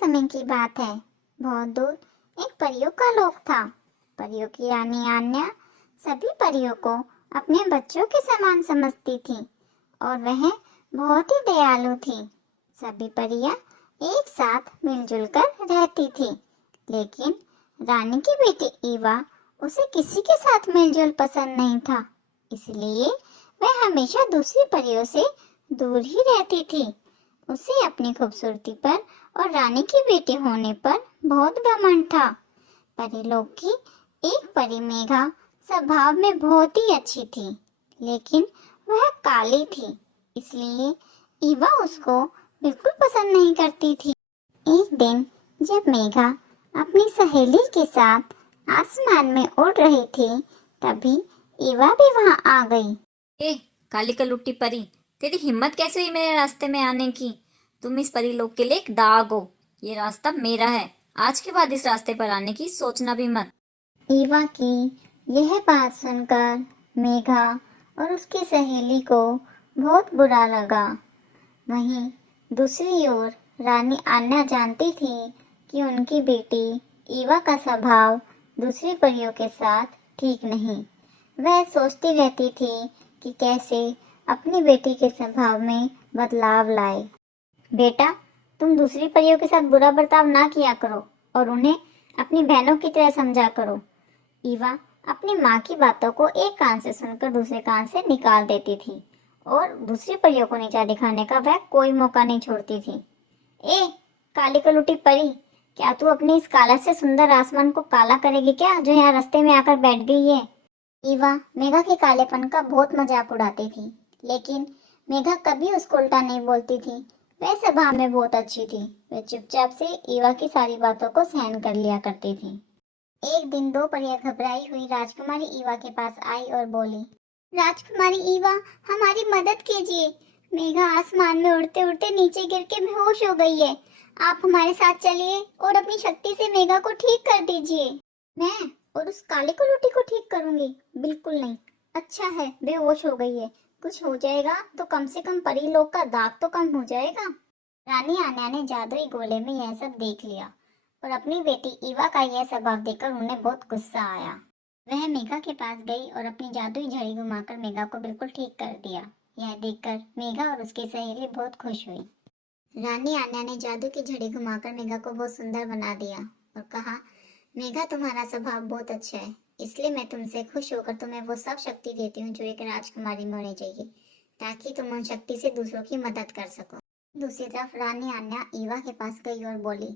समय की बात है। बहुत दूर एक परियों का लोक था। परियों की रानी आन्या सभी परियों को अपने बच्चों के समान समझती थी और वह बहुत ही दयालु थी। सभी परियां एक साथ मिलजुल कर रहती थी, लेकिन रानी की बेटी ईवा उसे किसी के साथ मिलजुल पसंद नहीं था, इसलिए वह हमेशा दूसरी परियों से दूर ही रहती थी। उसे अपनी खूबसूरती पर और रानी की बेटी होने पर बहुत घमंड था। परिलोक की एक परी मेघा स्वभाव में बहुत ही अच्छी थी, लेकिन वह काली थी, इसलिए ईवा उसको बिल्कुल पसंद नहीं करती थी। एक दिन जब मेघा अपनी सहेली के साथ आसमान में उड़ रही थी, तभी ईवा भी वहां आ गई। ए काली कलुट्टी परी, तेरी हिम्मत कैसे हुई मेरे रास्ते में आने की? तुम इस परी लोक के लिए एक दाग हो। ये रास्ता मेरा है। आज के बाद इस रास्ते पर आने की सोचना भी मत। ईवा की यह बात सुनकर मेघा और उसकी सहेली को बहुत बुरा लगा। वहीं दूसरी ओर रानी आन्या जानती थी कि उनकी बेटी ईवा का स्वभाव दूसरी परियों के साथ ठीक नहीं। वह सोचती रहती थी कि कैसे अपनी बेटी के स्वभाव में बदलाव लाए। बेटा, तुम दूसरी परियों के साथ बुरा बर्ताव ना किया करो और उन्हें अपनी बहनों की तरह समझा करो। ईवा अपनी माँ की बातों को एक कान से सुनकर दूसरे कान से निकाल देती थी और दूसरी परियों को नीचा दिखाने का वह कोई मौका नहीं छोड़ती थी। ए काली कलुटी परी, क्या तू अपनी इस काला से सुंदर आसमान को काला करेगी क्या, जो यहाँ रास्ते में आकर बैठ गई है? ईवा मेघा के कालेपन का बहुत मजाक उड़ाती थी, लेकिन मेघा कभी उसको उल्टा नहीं बोलती थी। वह स्वभाव में बहुत अच्छी थी। वह चुपचाप से ईवा की सारी बातों को सहन कर लिया करती थी। एक दिन दो परियां घबराई हुई राजकुमारी ईवा के पास आई और बोली, राजकुमारी ईवा, हमारी मदद कीजिए। मेघा आसमान में उड़ते उड़ते नीचे गिर के बेहोश हो गई है। आप हमारे साथ चलिए और अपनी शक्ति से मेघा को ठीक कर दीजिए। मैं और उस काले कुलूटी को ठीक करूंगी? बिल्कुल नहीं। अच्छा है, बेहोश हो गई है, कुछ हो जाएगा तो कम से कम परी लोग का दाग तो कम हो जाएगा। रानी आन्या ने जादुई गोले में यह सब देख लिया और अपनी बेटी ईवा का यह स्वभाव देखकर उन्हें बहुत गुस्सा आया। वह मेघा के पास गई और अपनी जादुई झड़ी घुमाकर मेघा को बिल्कुल ठीक कर दिया। यह देखकर मेघा और उसकी सहेली बहुत खुश हुई। रानी आन्या ने जादू की झड़ी घुमाकर मेघा को बहुत सुंदर बना दिया और कहा, मेघा, तुम्हारा स्वभाव बहुत अच्छा है, इसलिए मैं तुमसे खुश होकर तुम्हें वो सब शक्ति देती हूँ जो एक राजकुमारी में होनी चाहिए, ताकि तुम उन शक्ति से दूसरों की मदद कर सको। दूसरी तरफ रानी आन्या ईवा के पास गई और बोली,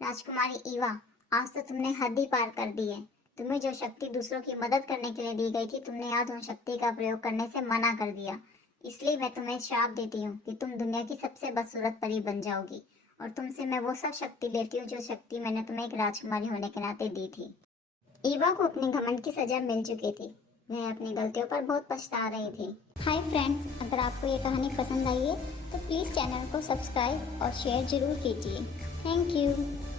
राजकुमारी ईवा, आज तो तुमने हद ही पार कर दी है। तुम्हें जो शक्ति दूसरों की मदद करने के लिए दी गई थी, तुमने आज उन शक्ति का प्रयोग करने से मना कर दिया। इसलिए मैं तुम्हें श्राप देती हूँ कि तुम दुनिया की सबसे बदसूरत परी बन जाओगी और तुमसे मैं वो सब शक्ति लेती हूँ जो शक्ति मैंने तुम्हें एक राजकुमारी होने के नाते दी थी। ईवा को अपने घमंड की सजा मिल चुकी थी। वह अपनी गलतियों पर बहुत पछता रही थी। हाय फ्रेंड्स, अगर आपको ये कहानी पसंद आई है तो प्लीज़ चैनल को सब्सक्राइब और शेयर जरूर कीजिए। Thank you.